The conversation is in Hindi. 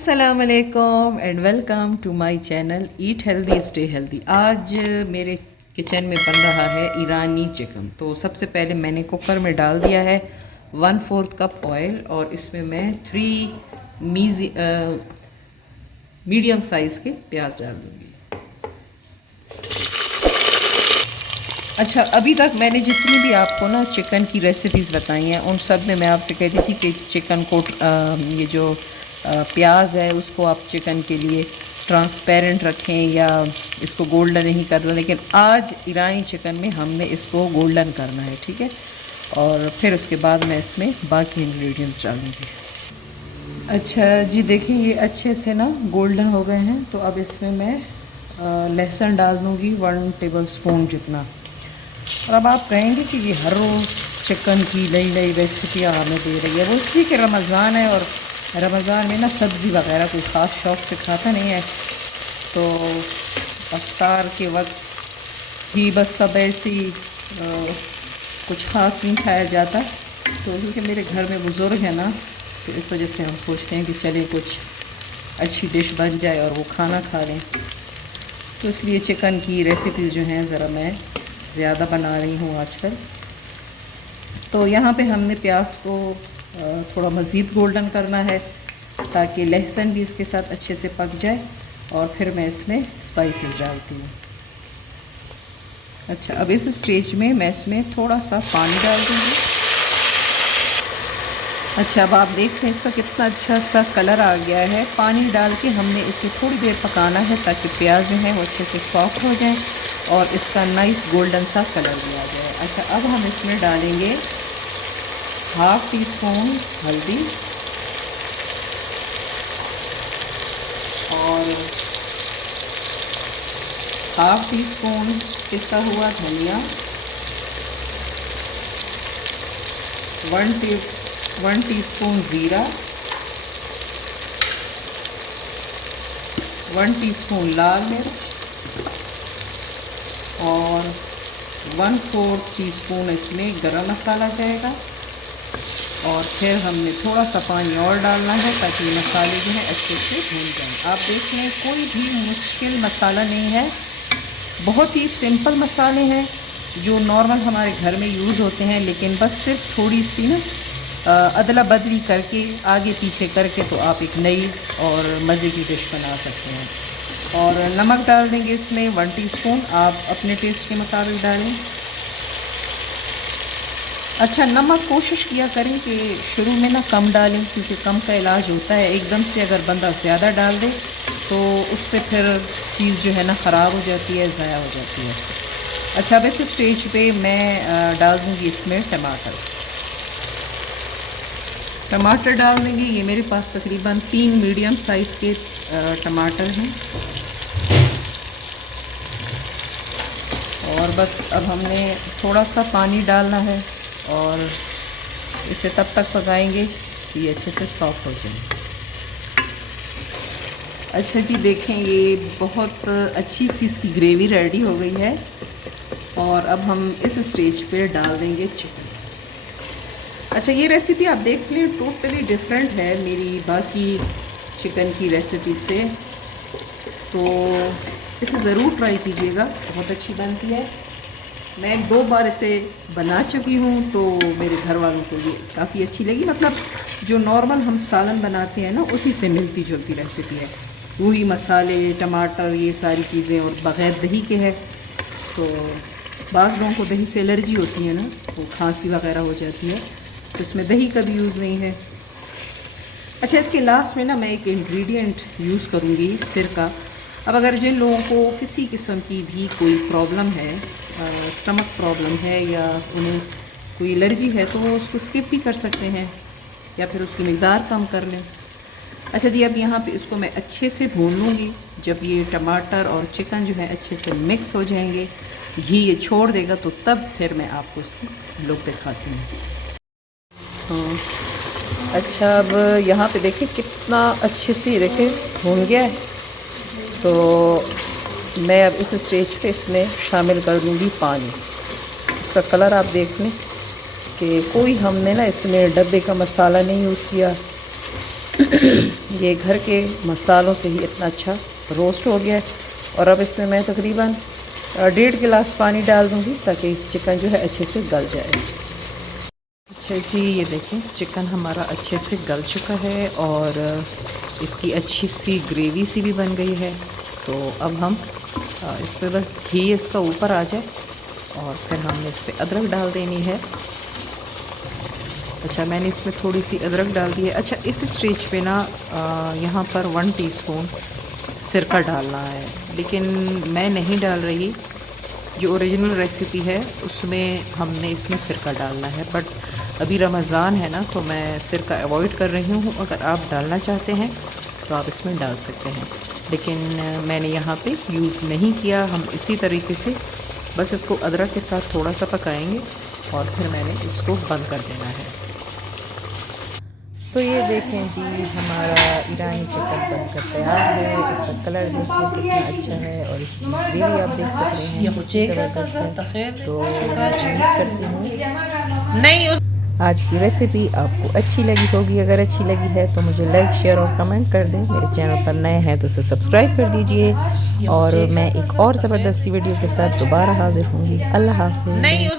अस्सलामुअलैकुम and welcome to my channel eat healthy stay healthy. आज मेरे किचन में बन रहा है ईरानी चिकन। तो सबसे पहले मैंने कुकर में डाल दिया है 1/4 कप ऑयल और इसमें मैं 3 मीडियम साइज़ के प्याज डाल दूँगी। अच्छा, अभी तक मैंने जितनी भी आपको ना चिकन की रेसिपीज़ बताई हैं उन सब में मैं आपसे कहती थी कि चिकन को ये जो प्याज है उसको आप चिकन के लिए ट्रांसपेरेंट रखें या इसको गोल्डन नहीं करना, लेकिन आज ईरानी चिकन में हमने इसको गोल्डन करना है, ठीक है। और फिर उसके बाद मैं इसमें बाकी इंग्रेडिएंट्स डालूँगी। अच्छा जी, देखिए ये अच्छे से ना गोल्डन हो गए हैं। तो अब इसमें मैं लहसुन डाल दूँगी 1 टेबलस्पून जितना। और अब आप कहेंगे कि ये हर रोज़ चिकन की नई नई रेसिपियाँ हमें दे रही है। वो इसलिए कि रमज़ान है और रमज़ान में ना सब्ज़ी वगैरह कोई ख़ास शौक़ से खाता नहीं है, तो अफ्तार के वक्त ही बस सब ऐसी कुछ ख़ास नहीं खाया जाता। तो क्योंकि मेरे घर में बुज़ुर्ग है ना, तो इस वजह से हम सोचते हैं कि चले कुछ अच्छी डिश बन जाए और वो खाना खा लें। तो इसलिए चिकन की रेसिपीज़ जो हैं ज़रा मैं ज़्यादा बना रही हूँ आजकल। तो यहाँ पे हमने प्याज को थोड़ा मज़ीद गोल्डन करना है ताकि लहसुन भी इसके साथ अच्छे से पक जाए। और फिर मैं इसमें स्पाइसेस डालती हूँ। अच्छा, अब इस स्टेज में मैं इसमें थोड़ा सा पानी डाल दूँगी। अच्छा, अब आप देख रहे हैं इसका कितना अच्छा सा कलर आ गया है। पानी डाल के हमने इसे थोड़ी देर पकाना है ताकि प्याज जो है वो अच्छे से सॉफ्ट हो जाए और इसका नाइस गोल्डन सा कलर भी आ जाए। अच्छा, अब हम इसमें डालेंगे 1/2 टीस्पून हल्दी और 1/2 टीस्पून पिसा हुआ धनिया, 1 टीस्पून ज़ीरा, 1 टीस्पून लाल मिर्च और 1/4 टीस्पून इसमें गरम मसाला जाएगा। और फिर हमने थोड़ा सा पानी और डालना है ताकि मसाले जो हैं अच्छे से भून जाएं। आप देख लें, कोई भी मुश्किल मसाला नहीं है, बहुत ही सिंपल मसाले हैं जो नॉर्मल हमारे घर में यूज़ होते हैं, लेकिन बस सिर्फ थोड़ी सी ना अदला बदली करके आगे पीछे करके तो आप एक नई और मज़े की डिश बना सकते हैं। और नमक डाल देंगे इसमें 1 टीस्पून, आप अपने टेस्ट के मुताबिक डालें। अच्छा, नमक कोशिश किया करें कि शुरू में ना कम डालें, क्योंकि कम का इलाज होता है। एकदम से अगर बंदा ज़्यादा डाल दे तो उससे फिर चीज़ जो है ना ख़राब हो जाती है, ज़ाया हो जाती है। अच्छा, अब इस स्टेज पे मैं डाल दूँगी इसमें टमाटर डाल देंगे। ये मेरे पास तकरीबन 3 मीडियम साइज़ के टमाटर हैं। और बस अब हमने थोड़ा सा पानी डालना है और इसे तब तक पकाएंगे कि ये अच्छे से सॉफ्ट हो जाए। अच्छा जी, देखें ये बहुत अच्छी सी इसकी ग्रेवी रेडी हो गई है। और अब हम इस स्टेज पे डाल देंगे चिकन। अच्छा, ये रेसिपी आप देख लें टोटली डिफरेंट है मेरी बाकी चिकन की रेसिपी से, तो इसे ज़रूर ट्राई कीजिएगा, बहुत अच्छी बनती है। मैं 2 बार इसे बना चुकी हूँ तो मेरे घर वालों को ये काफ़ी अच्छी लगी। मतलब जो नॉर्मल हम सालन बनाते हैं ना उसी से मिलती जुलती रेसिपी है, वही मसाले, टमाटर, ये सारी चीज़ें, और बग़ैर दही के है। तो बाज़ लोगों को दही से एलर्जी होती है ना, वो खांसी वगैरह हो जाती है, तो इसमें दही का भी यूज़ नहीं है। अच्छा, इसके लास्ट में ना मैं एक इंग्रेडिएंट यूज़ करूँगी, सिरका। अब अगर जिन लोगों को किसी किस्म की भी कोई प्रॉब्लम है, स्टमक प्रॉब्लम है या उन्हें कोई एलर्जी है, तो वो उसको स्किप भी कर सकते हैं या फिर उसकी मिक़दार कम कर लें। अच्छा जी, अब यहाँ पे इसको मैं अच्छे से भून लूँगी। जब ये टमाटर और चिकन जो है अच्छे से मिक्स हो जाएंगे, घी ये छोड़ देगा, तो तब फिर मैं आपको उसकी लुक दिखाती हूँ। अच्छा, अब यहाँ पे देखिए कितना अच्छे से देखिए भून गया है। तो मैं अब इस स्टेज पे इसमें शामिल कर दूँगी पानी। इसका कलर आप देख लें कि कोई हमने ना इसमें डब्बे का मसाला नहीं यूज़ किया, ये घर के मसालों से ही इतना अच्छा रोस्ट हो गया है। और अब इसमें मैं तकरीबन 1.5 गिलास पानी डाल दूँगी ताकि चिकन जो है अच्छे से गल जाए। अच्छा जी, ये देखें चिकन हमारा अच्छे से गल चुका है और इसकी अच्छी सी ग्रेवी सी भी बन गई है। तो अब हम इस पर बस घी इसका ऊपर आ जाए और फिर हमने इस पर अदरक डाल देनी है। अच्छा, मैंने इसमें थोड़ी सी अदरक डाल दी है। अच्छा, इस स्टेज पे ना यहाँ पर 1 टीस्पून सिरका डालना है, लेकिन मैं नहीं डाल रही। जो ओरिजिनल रेसिपी है उसमें हमने इसमें सिरका डालना है, बट अभी रमज़ान है ना तो मैं सिरका अवॉइड कर रही हूँ। अगर आप डालना चाहते हैं तो आप इसमें डाल सकते हैं, लेकिन मैंने यहाँ पे यूज़ नहीं किया। हम इसी तरीके से बस इसको अदरक के साथ थोड़ा सा पकाएंगे और फिर मैंने इसको बंद कर देना है। तो ये देखें जी, हमारा ईरानी चिकन बनकर तैयार है। इसका कलर देखिए कितना अच्छा है और इसकी ग्रेवी आप देख सकते हैं कितनी ज़बरदस्त है। तो मैं उम्मीद करती हूँ नहीं आज की रेसिपी आपको अच्छी लगी होगी। अगर अच्छी लगी है तो मुझे लाइक, शेयर और कमेंट कर दें। मेरे चैनल पर नए हैं तो उसे सब्सक्राइब कर दीजिए और मैं एक और ज़बरदस्ती वीडियो के साथ दोबारा हाजिर होंगी। अल्लाह हाफ़िज़।